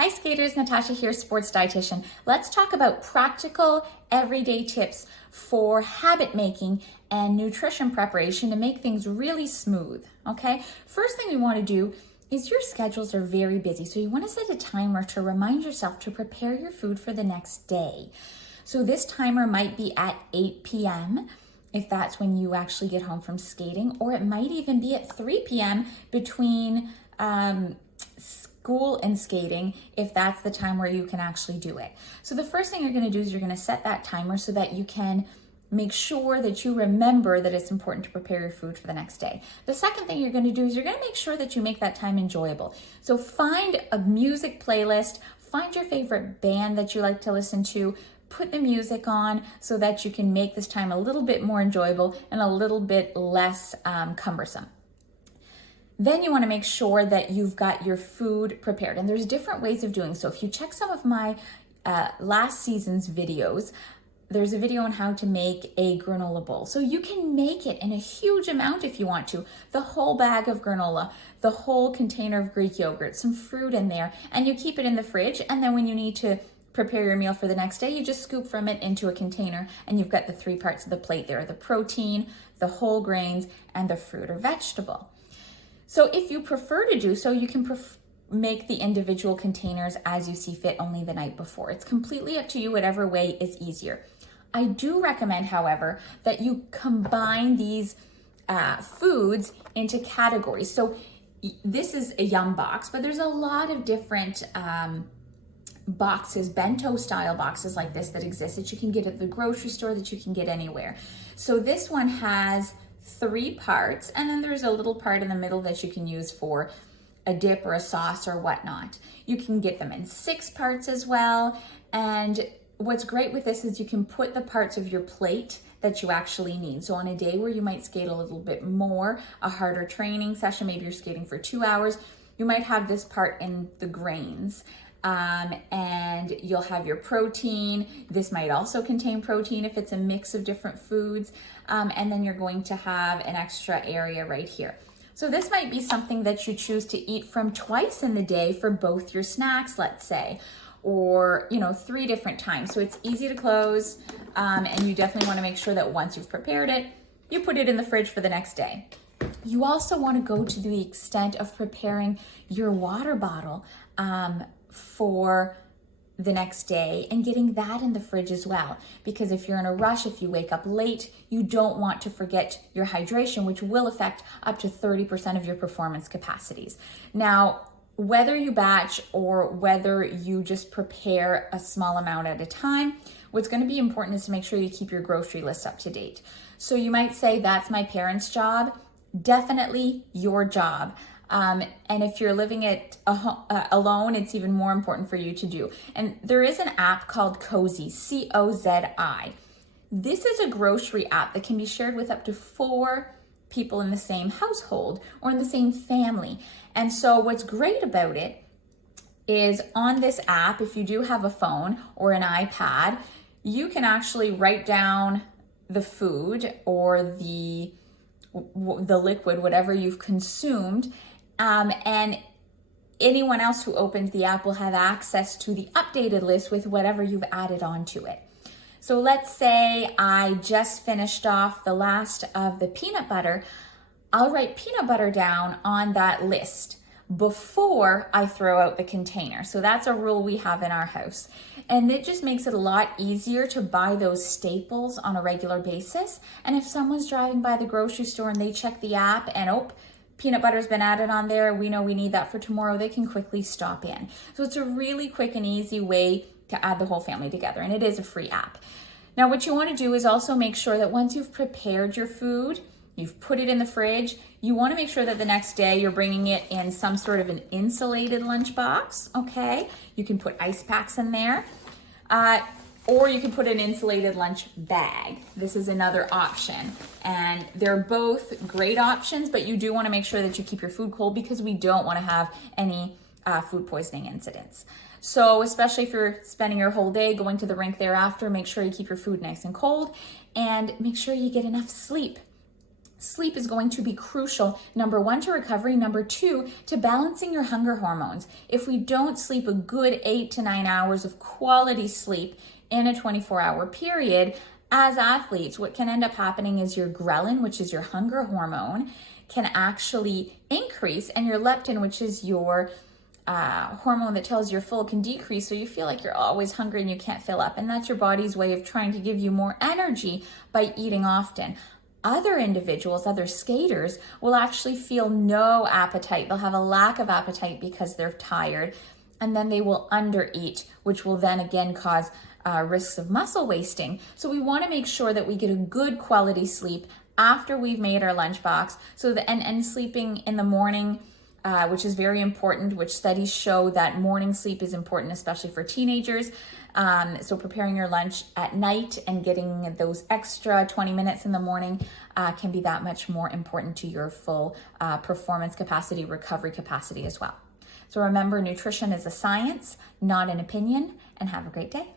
Hi skaters, Natasha here, sports dietitian. Let's talk about practical everyday tips for habit making and nutrition preparation to make things really smooth, okay? First thing we want to do is your schedules are very busy, so you want to set a timer to remind yourself to prepare your food for the next day. So this timer might be at 8 p.m. if that's when you actually get home from skating, or it might even be at 3 p.m. between school and skating if that's the time where you can actually do it. So the first thing you're going to do is you're going to set that timer so that you can make sure that you remember that it's important to prepare your food for the next day. The second thing you're going to do is you're going to make sure that you make that time enjoyable. So find a music playlist, find your favorite band that you like to listen to, put the music on so that you can make this time a little bit more enjoyable and a little bit less cumbersome. Then you want to make sure that you've got your food prepared. And there's different ways of doing so. If you check some of my last season's videos, there's a video on how to make a granola bowl. So you can make it in a huge amount if you want to. The whole bag of granola, the whole container of Greek yogurt, some fruit in there, and you keep it in the fridge. And then when you need to prepare your meal for the next day, you just scoop from it into a container and you've got the three parts of the plate there, the protein, the whole grains, and the fruit or vegetable. So if you prefer to do so, you can make the individual containers as you see fit only the night before. It's completely up to you, whatever way is easier. I do recommend, however, that you combine these foods into categories. So this is a yum box, but there's a lot of different boxes, bento style boxes like this that exist that you can get at the grocery store, that you can get anywhere. So this one has 3 parts, and then there's a little part in the middle that you can use for a dip or a sauce or whatnot. You can get them in 6 parts as well, and what's great with this is you can put the parts of your plate that you actually need. So on a day where you might skate a little bit more, a harder training session, maybe you're skating for 2 hours, you might have this part in the grains. And you'll have your protein. This might also contain protein if it's a mix of different foods. And then you're going to have an extra area right here. So this might be something that you choose to eat from twice in the day for both your snacks, let's say, or 3 different times. So it's easy to close, and you definitely want to make sure that once you've prepared it, you put it in the fridge for the next day. You also want to go to the extent of preparing your water bottle for the next day and getting that in the fridge as well. Because if you're in a rush, if you wake up late, you don't want to forget your hydration, which will affect up to 30% of your performance capacities. Now, whether you batch or whether you just prepare a small amount at a time, what's going to be important is to make sure you keep your grocery list up to date. So you might say, that's my parents' job. Definitely your job. And if you're living it alone, it's even more important for you to do. And there is an app called Cozy, C-O-Z-I. This is a grocery app that can be shared with up to 4 people in the same household or in the same family. And so what's great about it is on this app, if you do have a phone or an iPad, you can actually write down the food or the liquid, whatever you've consumed, and anyone else who opens the app will have access to the updated list with whatever you've added onto it. So let's say I just finished off the last of the peanut butter. I'll write peanut butter down on that list before I throw out the container. So that's a rule we have in our house. And it just makes it a lot easier to buy those staples on a regular basis. And if someone's driving by the grocery store and they check the app and peanut butter's been added on there, we know we need that for tomorrow, they can quickly stop in. So it's a really quick and easy way to add the whole family together, and it is a free app. Now what you want to do is also make sure that once you've prepared your food, you've put it in the fridge, you want to make sure that the next day you're bringing it in some sort of an insulated lunchbox, okay? You can put ice packs in there, or you can put an insulated lunch bag. This is another option. And they're both great options, but you do want to make sure that you keep your food cold because we don't want to have any food poisoning incidents. So especially if you're spending your whole day going to the rink thereafter, make sure you keep your food nice and cold and make sure you get enough sleep. Sleep is going to be crucial, number one, to recovery, number two, to balancing your hunger hormones. If we don't sleep a good 8 to 9 hours of quality sleep in a 24-hour period, as athletes, what can end up happening is your ghrelin, which is your hunger hormone, can actually increase, and your leptin, which is your hormone that tells you're full, can decrease, so you feel like you're always hungry and you can't fill up. And that's your body's way of trying to give you more energy by eating often. Other individuals, other skaters, will actually feel no appetite. They'll have a lack of appetite because they're tired, and then they will undereat, which will then again cause risks of muscle wasting. So we want to make sure that we get a good quality sleep after we've made our lunchbox. So and sleeping in the morning, which is very important, which studies show that morning sleep is important, especially for teenagers. So preparing your lunch at night and getting those extra 20 minutes in the morning can be that much more important to your full performance capacity, recovery capacity as well. So remember, nutrition is a science, not an opinion, and have a great day.